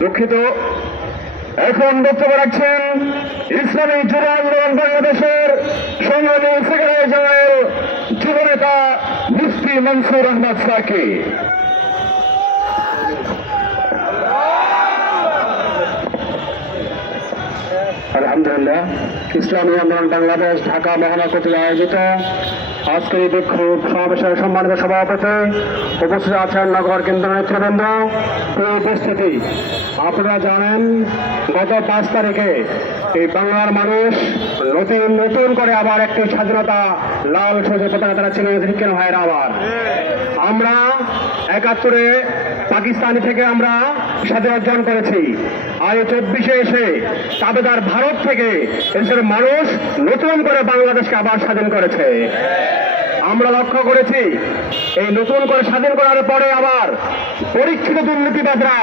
দুঃখিত। এখন বক্তব্য রাখছেন ইসলামী যুব আন্দোলন বাংলাদেশের সংগ্রামী সেক্রেটারি জেনারেল যুবনেতা মুফতি মনসুর আহমদ সাকি। আলহামদুলিল্লাহ, ইসলামী আন্দোলন বাংলাদেশ ঢাকা মহানগর কর্তৃক আয়োজিত আজকের এই বিক্ষোভ সমাবেশের সম্মানিত সভাপতি, উপস্থিত আছেন নগর কেন্দ্র নেতৃবৃন্দ, উপস্থিতি। আপনারা জানেন গত 5 তারিখে এই বাংলার মানুষ নতুন করে আবার একটি স্বাধীনতা লাল সবুজ পতাকা তারা চিনে কেন হয় আবার। আমরা 71-এ পাকিস্তানি থেকে আমরা স্বাধীনতা অর্জন করেছি, আর 24-এ এসে তাবেদার ভারত থেকে দেশের মানুষ নতুন করে বাংলাদেশকে আবার স্বাধীন করেছে। আমরা লক্ষ্য করেছি এই নতুন করে স্বাধীন করার পরে আবার পরীক্ষিত দুর্নীতিবাজরা,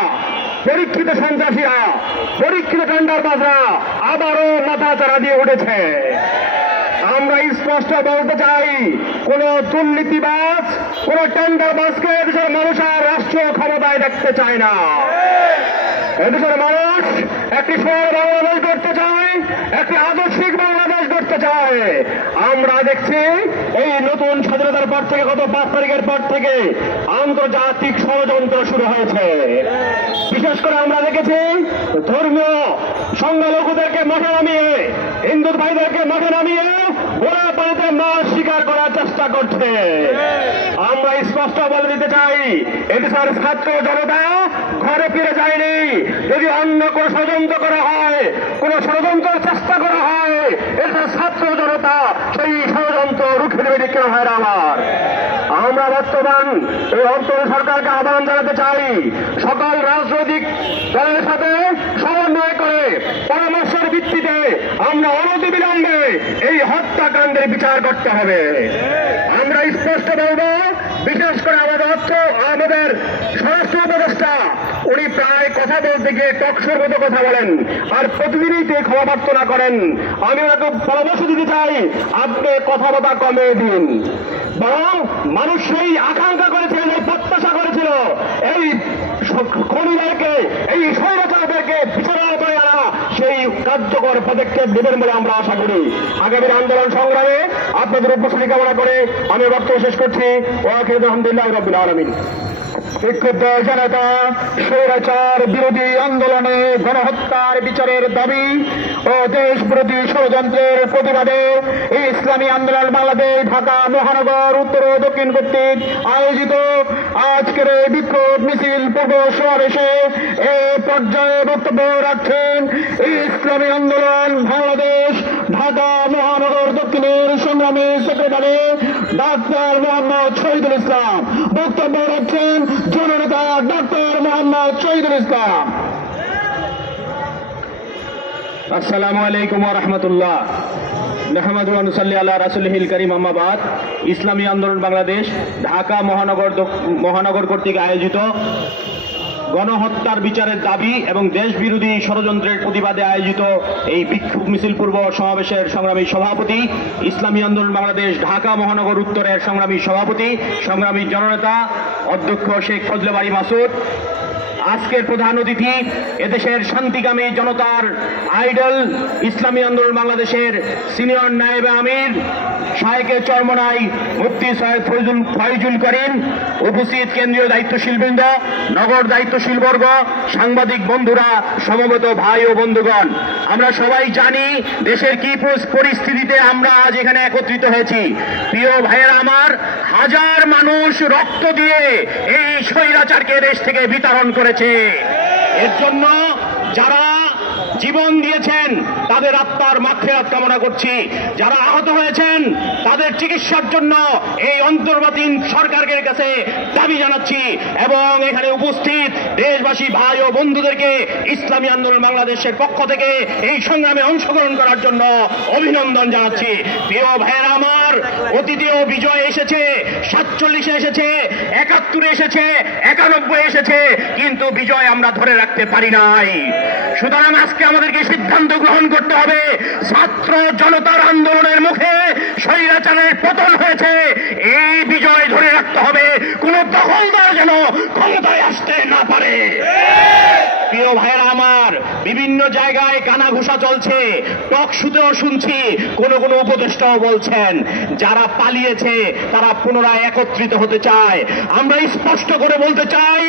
পরীক্ষিত সন্ত্রাসীরা, পরীক্ষিত টেন্ডারবাজরা আবারও মাথা চারা দিয়ে উঠেছে। আমরা স্পষ্ট বলতে চাই, কোন দুর্নীতিবাজ, কোন টেন্ডারবাজকে এদেশের মানুষ আর রাষ্ট্রীয় ক্ষমতায় দেখতে চায় না। এদেশের মানুষ একটি সোনার বাংলাদেশ গড়তে চায়, একটি আদর্শিক বাংলাদেশ গড়তে চায়। আমরা দেখছি এই নতুন স্বাধীনতার পর থেকে, গত 5 তারিখের পর থেকে আন্তর্জাতিক ষড়যন্ত্র শুরু হয়েছে। বিশেষ করে আমরা দেখেছি ধর্মীয় সংখ্যালঘুদেরকে মাঠে নামিয়ে, হিন্দু ভাইদেরকে মাঠে নামিয়ে গোড়া পানিতে মাছ শিকার করার চেষ্টা করছে। আমরা স্পষ্ট বলে দিতে চাই, এদেশের ছাত্র জনতা ঘরে ফিরে যায়নি। যদি অন্য কোন ষড়যন্ত্র করা হয়, কোন ষড়যন্ত্রের চেষ্টা করা হয়, এদেশের ছাত্র জনতা সেই ষড়যন্ত্র রুখে দেবে। কেন হয় আমার, আমরা বর্তমান এই অন্তর সরকারকে আহ্বান জানাতে চাই, সকল রাজনৈতিক দলের সাথে সমন্বয় করে পরামর্শের ভিত্তিতে আমরা অনতিবিলম্বে এই হত্যাকাণ্ডের বিচার করতে হবে। আমরা স্পষ্ট বলব, বিশেষ করে আমাদের স্বরাষ্ট্র উপদেষ্টা উনি প্রায় কথা বলতে গিয়ে টকশোর মতো কথা বলেন, আর প্রতিদিনই তিনি ক্ষমা প্রার্থনা করেন। আমি ওনাকে পরামর্শ দিতে চাই, আপনি কথাবার্তা কমে দিন। বরং মানুষ সেই আকাঙ্ক্ষা করেছিল, এই প্রত্যাশা করেছিল, এই খনিদেরকে, এই স্বৈরাচারদেরকে বিচারের আওতায় আনা, সেই কার্যকর পদক্ষেপ নেবেন বলে আমরা আশা করি। আগামীর আন্দোলন সংগ্রামে আপনাদের উপস্থিতি কামনা করে আমি বক্তব্য শেষ করছি। আলহামদুলিল্লাহ রাব্বিল আলামিন। বিক্ষুব্ধ জনতা স্বৈরাচার বিরোধী আন্দোলনে গণহত্যার বিচারের দাবি ও দেশ বিরোধী ষড়যন্ত্রের প্রতিবাদে ইসলামী আন্দোলন বাংলাদেশ ঢাকা মহানগর উত্তর ও দক্ষিণ কর্তৃক আয়োজিত আজকের এই বিক্ষোভ মিছিল পূর্ব সমাবেশে এ পর্যায়ে বক্তব্য রাখছেন ইসলামী আন্দোলন বাংলাদেশ ঢাকা মহানগর দক্ষিণের সংগ্রামী সেক্রেটারি ডাক্তার মোহাম্মদ শহীদুল ইসলাম। বক্তব্য রাখছেন জননেতা ডাক্তার মোহাম্মদ শহীদুল ইসলাম। আসসালামু আলাইকুম ওয়া রাহমাতুল্লাহ। নাহমাদু ওয়া নুসাল্লি আলা রাসূলিল কারীম, আম্মা বাদ। ইসলামী আন্দোলন বাংলাদেশ ঢাকা মহানগর কর্তৃক আয়োজিত গণহত্যার বিচারের দাবি এবং দেশ বিরোধী ষড়যন্ত্রের প্রতিবাদে আয়োজিত এই বিক্ষোভ মিছিল পূর্ব সমাবেশের সংগ্রামী সভাপতি, ইসলামী আন্দোলন বাংলাদেশ ঢাকা মহানগর উত্তরের সংগ্রামী সভাপতি, সংগ্রামী জননেতা অধ্যক্ষ শেখ ফজলে বাড়ি মাসুদ। আজকের প্রধান অতিথি এদেশের শান্তিকামী জনতার আইডল, ইসলামী আন্দোলন বাংলাদেশের সিনিয়র নায়েবে আমির শায়েকে চরমনাই মুফতি সৈয়দ ফয়জুল করিম, উপস্থিত কেন্দ্রীয় দায়িত্বশীল বৃন্দ, নগর দায়িত্বশীল বর্গ, সাংবাদিক বন্ধুরা, সমবেত ভাই ও বন্ধুগণ, আমরা সবাই জানি দেশের কি পরিস্থিতিতে আমরা আজ এখানে একত্রিত হয়েছি। প্রিয় ভাইয়েরা আমার, হাজার মানুষ রক্ত দিয়ে এই স্বৈরাচারকে দেশ থেকে বিতাড়ন করেছে। এর জন্য যারা জীবন দিয়েছেন তাদের আত্মার মাগফিরাত কামনা করছি। যারা আহত হয়েছেন তাদের চিকিৎসার জন্য এই অন্তর্বর্তীকালীন সরকারের কাছে দাবি জানাচ্ছি এবং এখানে উপস্থিত দেশবাসী ভাই ও বন্ধুদেরকে ইসলামী আন্দোলন বাংলাদেশের পক্ষ থেকে এই সংগ্রামে অংশগ্রহণ করার জন্য অভিনন্দন জানাচ্ছি। প্রিয় ভাইয়েরা আমার, অতীতেও বিজয় এসেছে, 47-এ এসেছে, 71-এ এসেছে, 91-এ এসেছে, কিন্তু বিজয় আমরা ধরে রাখতে পারি নাই। সুতরাং আজকে আমাদেরকে সিদ্ধান্ত গ্রহণ করতে হবে, ছাত্র জনতার আন্দোলনের মুখে স্বৈরাচারের পতন হয়েছে, এই বিজয় ধরে রাখতে হবে, কোন দখলদার যেন ক্ষমতায় আসতে না পারে। প্রিয় প্রিয় ভাইয়েরা আমার, বিভিন্ন জায়গায় কানাঘুষা চলছে, টক শুতেও শুনছি, কোন কোন উপদেষ্টাও বলছেন যারা পালিয়েছে তারা পুনরায় একত্রিত হতে চায়। আমরা স্পষ্ট করে বলতে চাই,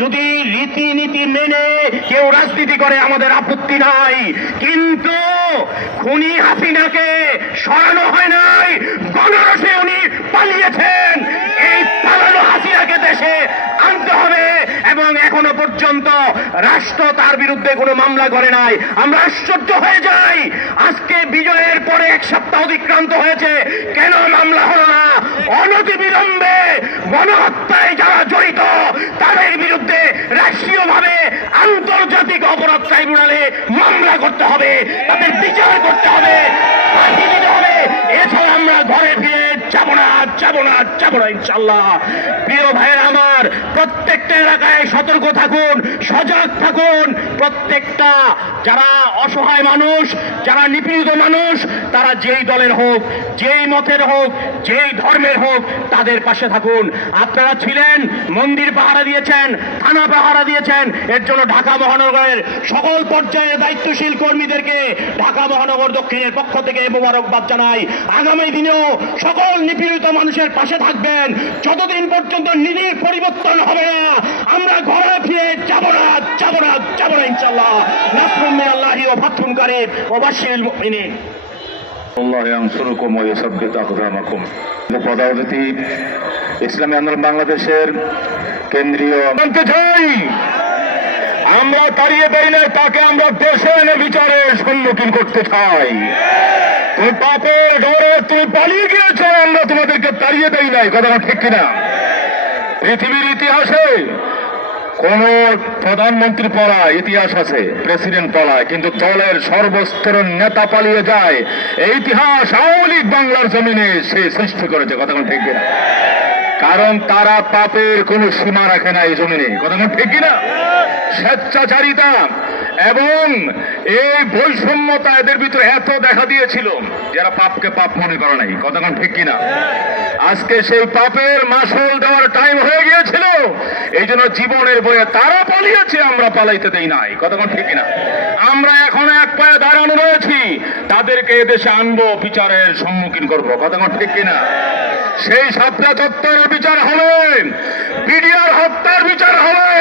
যদি রীতিনীতি মেনে কেউ রাজনীতি করে আমাদের আপত্তি নাই, কিন্তু খুনি হাসিনাকে সরানো হয় নাই, গণরসে উনি পালিয়েছেন। এই পালানো হাসিনাকে দেশে আনতে হবে এবং এখনো পর্যন্ত রাষ্ট্র তার বিরুদ্ধে কোনো মামলা করে নাই। আমরা আশ্চর্য হয়ে যাই, আজকে বিজয়ের পরে 1 সপ্তাহ অতিক্রান্ত হয়েছে, কেন মামলা হলো না? অনতিবিলম্বে গণহত্যায় যারা জড়িত তাদের বিরুদ্ধে রাষ্ট্রীয়ভাবে আন্তর্জাতিক অপরাধ ট্রাইব্যুনালে মামলা করতে হবে, তাদের বিচার করতে হবে, ফাঁসি দিতে হবে। এছাড়া আমরা ঘরে ফিরে যাব না ইনশাআল্লাহ। প্রিয় ভাইয়ের আমার, প্রত্যেকটা এলাকায় সতর্ক থাকুন, সজাগ থাকুন। প্রত্যেকটা যারা অসহায় মানুষ, যারা নিপীড়িত মানুষ, তারা যেই দলের হোক, যেই মতের হোক, যেই ধর্মের হোক, তাদের পাশে থাকুন। আপনারা ছিলেন, মন্দির পাহারা দিয়েছেন, থানা পাহারা দিয়েছেন, এর জন্য ঢাকা মহানগরের সকল পর্যায়ের দায়িত্বশীল কর্মীদেরকে ঢাকা মহানগর দক্ষিণের পক্ষ থেকে মোবারকবাদ জানাই। আগামী দিনেও সকল নিপীড়িত মানুষের পাশে থাকবেন। যতদিন পর্যন্ত নীতির পরিবর্তন হবে না, আমরা ঘরে ফিরে যাব না ইনশাআল্লাহ। নাসরুম মিনাল্লাহি ওয়া ফাতহুন কারীব ওয়া বাশশিরিল মুমিনিন। আল্লাহ ইয়ানসুরুকুম ওয়া ইউসাব্বিত আকদামাকুম। প্রধান অতিথি, ইসলামী আন্দোলন বাংলাদেশের কেন্দ্রীয় বলতে চাই, আমরা তাড়িয়ে দেই না, তাকে আমরা দেশে এনে বিচারের সম্মুখীন করতে চাই। তুমি পাপের ডরে তুমি পালিয়ে গিয়েছো, আমরা তোমাদেরকে তাড়িয়ে দেই নাই। কথা ঠিক কিনা? পৃথিবীর ইতিহাসে কোন প্রধানমন্ত্রী পলায়, ইতিহাস আছে, প্রেসিডেন্ট পলায়, কিন্তু দলের সর্বস্তরের নেতা পালিয়ে যায়। এই ইতিহাস আওয়ামী লীগ বাংলার জমিনে সে সৃষ্টি করেছে। কথা ঠিক কিনা? কারণ তারা পাপের কোন সীমা রাখে না এই জমিনে। কথা ঠিক কিনা? স্বেচ্ছাচারিতা এবং এই বৈষম্যতা এদের ভিতরে এত দেখা দিয়েছিল, যারা পাপকে পাপ মনে করে নাই। কথা ঠিক কিনা? আজকে সেই পাপের মাসুল দেওয়ার টাইম হয়ে গিয়েছিল, এই জন্য জীবনের বয়ে তারা পালিয়েছে, আমরা পালাইতে দেই নাই। কথা ঠিক কিনা? আমরা এখন এক পায়ে দাঁড়ানো রয়েছি, তাদেরকে এদেশে আনবো, বিচারের সম্মুখীন করবো। কথা ঠিক কিনা? সেই শাপলা চত্বরের বিচার হবে, বিডিআর হত্যার বিচার হবে,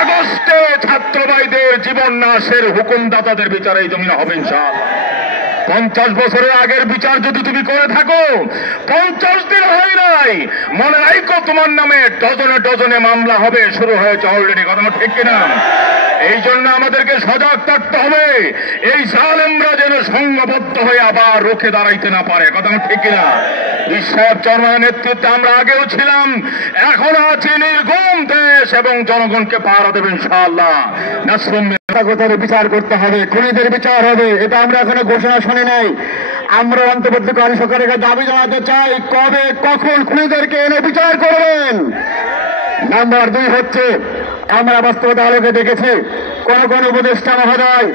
আগস্টে ছাত্রভাইদের জীবন নাশের হুকুমদাতাদের বিচার এই জমিনে হবে ইনশাআল্লাহ। 50 বছরের আগের বিচার যদি তুমি করে থাকো, 50 দিন হয় নাই, মনে রাখো তোমার নামে ডজনে ডজনে মামলা হবে, শুরু হয়েছে অলরেডি। কথা ঠিক কিনা? এই জন্য আমাদেরকে সজাগ থাকতে হবে, এই জালেমরা যেন সংঘবদ্ধ হয়ে আবার রুখে দাঁড়াইতে না পারে। কথা ঠিক কিনা? ঈশ্বর চরমের নেতৃত্বে আমরা আগেও ছিলাম, এখন আছি নির্গম দেশ এবং জনগণকে পাহারা দেবেন ইনশাআল্লাহ। নাসরুম বিচার করতে হবে, খুনিদের বিচার হবে, এটা আমরা এখনো ঘোষণা শুনি নাই। আমরা অন্তর্বর্তীকালীন সরকারের দাবি জানাতে চাই, কবে কখন খুনিদেরকে এনে বিচার করবেন। নাম্বার 2 হচ্ছে, আমরা বাস্তবতা আলোকে দেখেছি কোন কোন উপদেষ্টা মহোদয়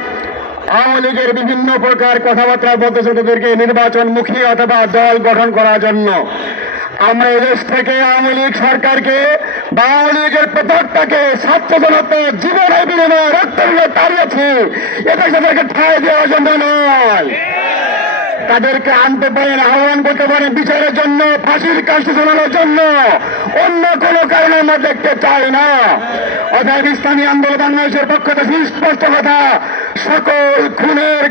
আওয়ামী লীগের বিভিন্ন প্রকার কথাবার্তা বলতেছে তাদেরকে নির্বাচনমুখী অথবা দল গঠন করার জন্য। আমরা এদেশ থেকে আওয়ামী লীগ সরকারকে বা আওয়ামী লীগের পতাকাকে ছাত্র জনতার জীবনের বিনিময়ে রক্তের তাড়িয়েছি, এদেশে তাদেরকে ঠাঁই দেওয়ার জন্য নয়। তাদেরকে আনতে পারেন, আহ্বান করতে পারেন বিচারের জন্য, ফাঁসির কাছে শোনানোর জন্য, অন্য কোনো কারণে আমরা দেখতে চাই না। অতএব ইসলামী আন্দোলন বাংলাদেশের পক্ষ থেকে স্পষ্ট কথা, সকল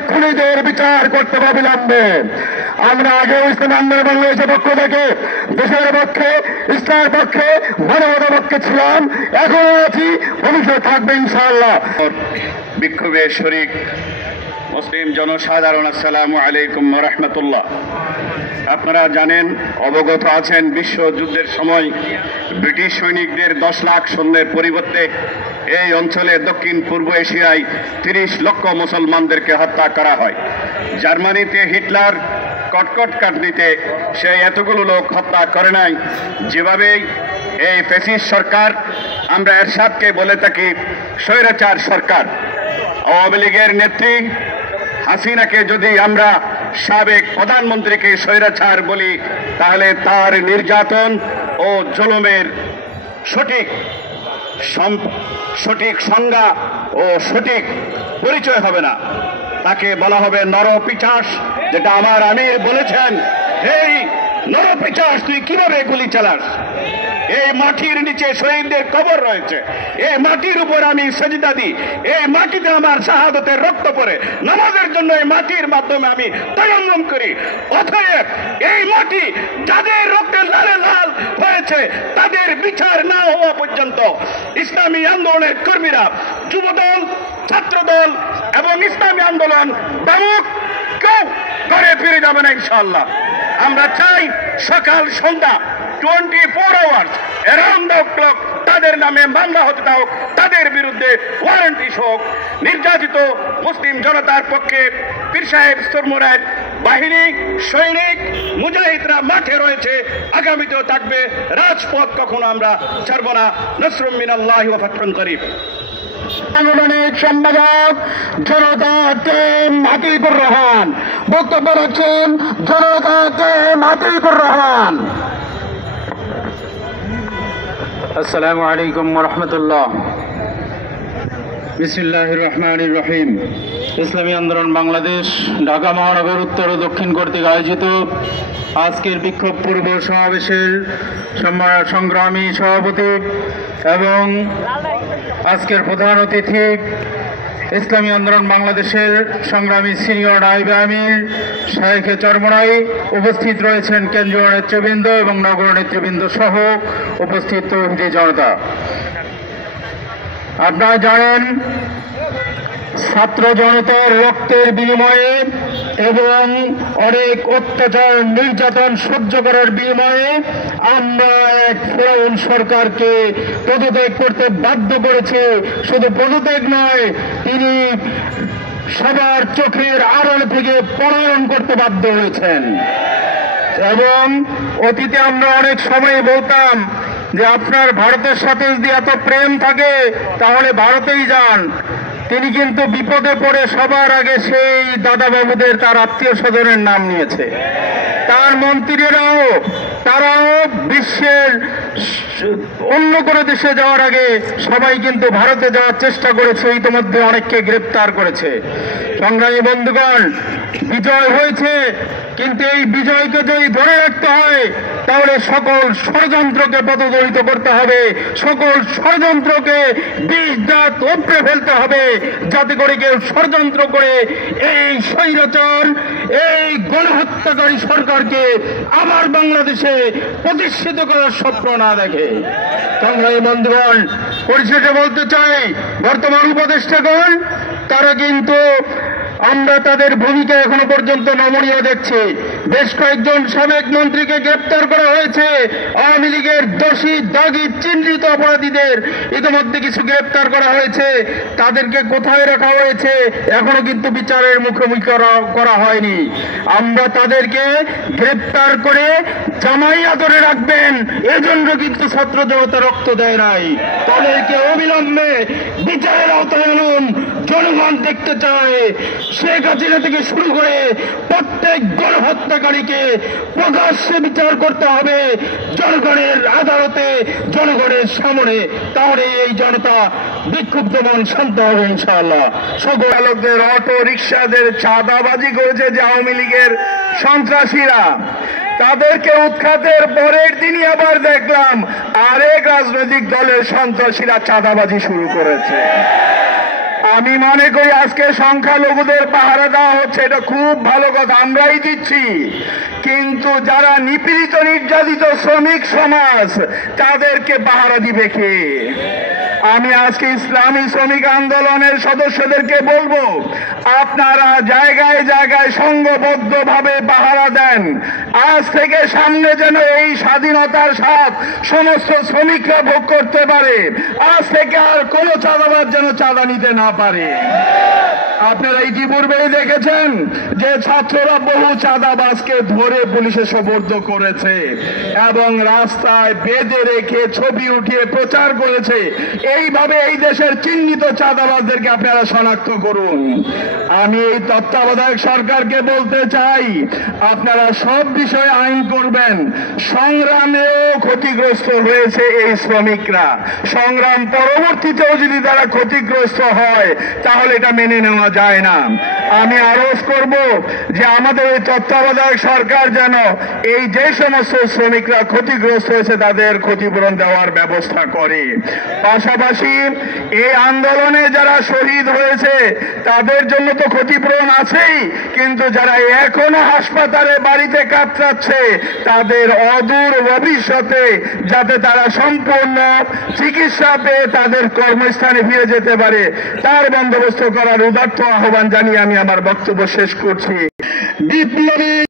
খুনিদের বিচার করতে হবে অবিলম্বে। আমরা আগেও ইসলামী আন্দোলন বাংলাদেশের পক্ষ থেকে দেশের পক্ষে, ইসলামের পক্ষে, মানবতার পক্ষে ছিলাম, এখনো আছি, ভবিষ্যৎ থাকবে ইনশাআল্লাহ। বিক্ষোভের শরীক মুসলিম জনসাধারণ, আসসালামু আলাইকুম ওয়া রাহমাতুল্লাহ। আপনারা জানেন, অবগত আছেন, বিশ্বযুদ্ধের সময় ব্রিটিশ সৈনিকদের 10 লাখ সৈন্যের পরিবর্তে এই অঞ্চলে দক্ষিণ পূর্ব এশিয়ায় 30 লক্ষ মুসলমানদেরকে হত্যা করা হয়। জার্মানিতে হিটলার কটকট কাটনিতে সেই এতগুলো লোক হত্যা করে নাই, যেভাবে এই ফ্যাসিস্ট সরকার, আমরা এরশাদকে বলে থাকি স্বৈরাচার সরকার। আওয়ামী লীগের নেত্রী হাসিনাকে যদি আমরা সাবেক প্রধানমন্ত্রীকে স্বৈরাচার বলি, তাহলে তার নির্যাতন ও জুলুমের সঠিক সংজ্ঞা ও সঠিক পরিচয় হবে না, তাকে বলা হবে নরপিশাচ, যেটা আমার আমির বলেছেন, এই নরপিশাচ তুই কিভাবে গুলি চালাস? এই মাটির নিচে শহীদদের কবর রয়েছে, এই মাটির উপর আমি সেজদা দিই, এই মাটিতে আমার শাহাদতের রক্ত পড়ে, নামাজের জন্য এই মাটির মাধ্যমে আমি তায়াম্মুম করি। অতএব এই মাটি যাদের রক্তে লালে লাল হয়েছে তাদের বিচার না হওয়া পর্যন্ত ইসলামী আন্দোলনের কর্মীরা, যুবদল, ছাত্রদল এবং ইসলামী আন্দোলন বামুক কেউ ঘরে ফিরে যাবে না ইনশাআল্লাহ। আমরা চাই সকাল সন্ধ্যা 24 আওয়ার্স অ্যারাউন্ড দ্য ক্লক তাদের নামে মামলা হতে হোক, তাদের বিরুদ্ধে ওয়ারেন্ট ইস্যু হোক। নির্যাতিত মুসলিম জনতার পক্ষে পীর সাহেব স্তরমুরার বাহিনী, সৈনিক, মুজাহিদরা মাঠে রয়েছে, আগামীতেও থাকবে। রাজপথ কখনো আমরা ছাড়ব না। নসরুম মিনাল্লাহি ওয়া ফাতহুন করিব। সাংগঠনিক সম্পাদক জনতাকে মাতিকুর রহমান বক্তব্য রাখছেন। জনতাকে মাতিকুর রহমান। আসসালামু আলাইকুম ওয়া রাহমাতুল্লাহ। বিসমিল্লাহির রহমানির রহিম। ইসলামী আন্দোলন বাংলাদেশ ঢাকা মহানগর উত্তর ও দক্ষিণ কর্তৃক আয়োজিত আজকের বিক্ষোভ পূর্ব সমাবেশের সংগ্রামী সভাপতি এবং আজকের প্রধান অতিথি ইসলামী আন্দোলন বাংলাদেশের সংগ্রামী সিনিয়র নায়েবে আমির শায়েখে চরমোনাই, উপস্থিত রয়েছেন কেন্দ্রীয় নেতৃবৃন্দ এবং নগর নেতৃবৃন্দ সহ উপস্থিত তৌহিদি জনতা। আপনারা জানেন, ছাত্র জনতার রক্তের বিনিময়ে এবং অনেক অত্যাচার নির্যাতন সহ্য করার বিনিময়ে আমরা এক ফেরাউন সরকারকে পদত্যাগ করতে বাধ্য করেছি। শুধু পদত্যাগ নয়, তিনি সবার চোখের আড়াল থেকে পলায়ন করতে বাধ্য হয়েছেন। এবং অতীতে আমরা অনেক সময় বলতাম যে আপনার ভারতের সাথে যদি এত প্রেম থাকে তাহলে ভারতেই যান। তিনি কিন্তু বিপদে পড়ে সবার আগে সেই দাদাবাবুদের, তার আত্মীয় স্বজনের নাম নিয়েছে। তার মন্ত্রীরাও, তারাও বিশ্বের অন্য কোনো দেশে যাওয়ার আগে সবাই কিন্তু ভারতে যাওয়ার চেষ্টা করেছে, ইতিমধ্যে অনেককে গ্রেপ্তার করেছে। সংগ্রামী বন্ধুগণ, বিজয় হয়েছে, কিন্তু এই বিজয়কে যদি ধরে রাখতে হয় তাহলে সকল ষড়যন্ত্রকে পদদলিত করতে হবে, সকল ষড়যন্ত্রকে বিষ দাঁত উপড়ে ফেলতে হবে, যাতে করে কেউ ষড়যন্ত্র করে এই স্বৈরাচার, এই গণহত্যাকারী সরকারকে আবার বাংলাদেশে প্রতিষ্ঠিত করার স্বপ্ন না দেখে। সংগ্রামী বন্ধুগণ, পরিশেষে বলতে চাই, বর্তমান উপদেষ্টাগণ তারা কিন্তু, আমরা তাদের ভূমিকা এখনো পর্যন্ত নমনীয় দেখছি। বেশ কয়েকজন সাবেক মন্ত্রীকে গ্রেপ্তার করা হয়েছে। আওয়ামী লীগের দোষী, দাগী, চিহ্নিত অপরাধীদের ইতিমধ্যে কিছু গ্রেপ্তার করা হয়েছে। তাদেরকে কোথায় রাখা হয়েছে এখনো কিন্তু বিচারের মুখোমুখি করা হয়নি। আমরা তাদেরকে গ্রেপ্তার করে জামাই আদরে রাখবেন, এজন্য কিন্তু ছাত্র জনতা রক্ত দেয় নাই। তাদেরকে অবিলম্বে বিচারের আওতায় আনুন। জনগণ দেখতে চায় শেখ হাসিনা থেকে শুরু করে প্রত্যেক গণহত্যাকারীকে প্রকাশ্যে বিচার করতে হবে জনগণের আদালতে, জনগণের সামনে। তাহলে এই জনতা বিক্ষুব্ধ মন শান্ত হবে ইনশাআল্লাহ। সকল চালকদের, অটো রিক্সাদের চাঁদাবাজি করেছে যে আওয়ামী লীগের সন্ত্রাসীরা, তাদেরকে উৎখাতের পরের দিনই আবার দেখলাম আরেক রাজনৈতিক দলের সন্ত্রাসীরা চাঁদাবাজি শুরু করেছে। আমি মনে করি আজকে সংখ্যালঘুদের পাহারা দেওয়া হচ্ছে, এটা খুব ভালো কথা, আমরাই দিচ্ছি। কিন্তু যারা নিপীড়িত, নির্যাতিত শ্রমিক সমাজ, তাদেরকে পাহারা দিবে কে? আমি আজকে ইসলামী শ্রমিক আন্দোলনের সদস্যদেরকে বলবো, আপনারা জায়গায় জায়গায় সংঘবদ্ধভাবে পাহারা দেন। আজ থেকে সামনে যেন এই স্বাধীনতার স্বাদ সমস্ত শ্রমিকরা ভোগ করতে পারে। আজ থেকে আর কোনো চাঁদাবাজ যেন চাঁদা নিতে না পারে। আপনারা ইতিপূর্বেই দেখেছেন যে ছাত্ররা বহু চাঁদাবাজকে ধরে পুলিশে সোপর্দ করেছে এবং রাস্তায় বেঁধে রেখে ছবি উঠিয়ে প্রচার করেছে। এইভাবে এই দেশের চিহ্নিত চাঁদাবাজদেরকে আপনারা শনাক্ত করুন। আমি এই তত্ত্বাবধায়ক সরকারকে বলতে চাই, আপনারা সব বিষয়ে আইন করবেন। সংগ্রামেও ক্ষতিগ্রস্ত হয়েছে এই শ্রমিকরা, সংগ্রাম পরবর্তীতেও যদি তারা ক্ষতিগ্রস্ত হয় তাহলে এটা মেনে নেওয়া যায় না। আমি আরজ করব যে আমাদের এই তত্ত্বাবধায়ক সরকার যেন এই যে সমস্ত শ্রমিকরা ক্ষতিগ্রস্ত হয়েছে তাদের ক্ষতিপূরণ দেওয়ার ব্যবস্থা করে। পাশাপাশি এই আন্দোলনে যারা শহীদ হয়েছে তাদের জন্য তো ক্ষতিপূরণ আছেই, কিন্তু যারা এখনো হাসপাতালে বাড়িতে কাতরাচ্ছে তাদের অদূর ভবিষ্যতে যাতে তারা সম্পূর্ণ চিকিৎসা পেয়ে তাদের কর্মস্থানে ফিরে যেতে পারে তার বন্দোবস্ত করার উদাত্ত আহ্বান জানিয়ে আমি আমার বক্তব্য শেষ করছি। বিপ্লবী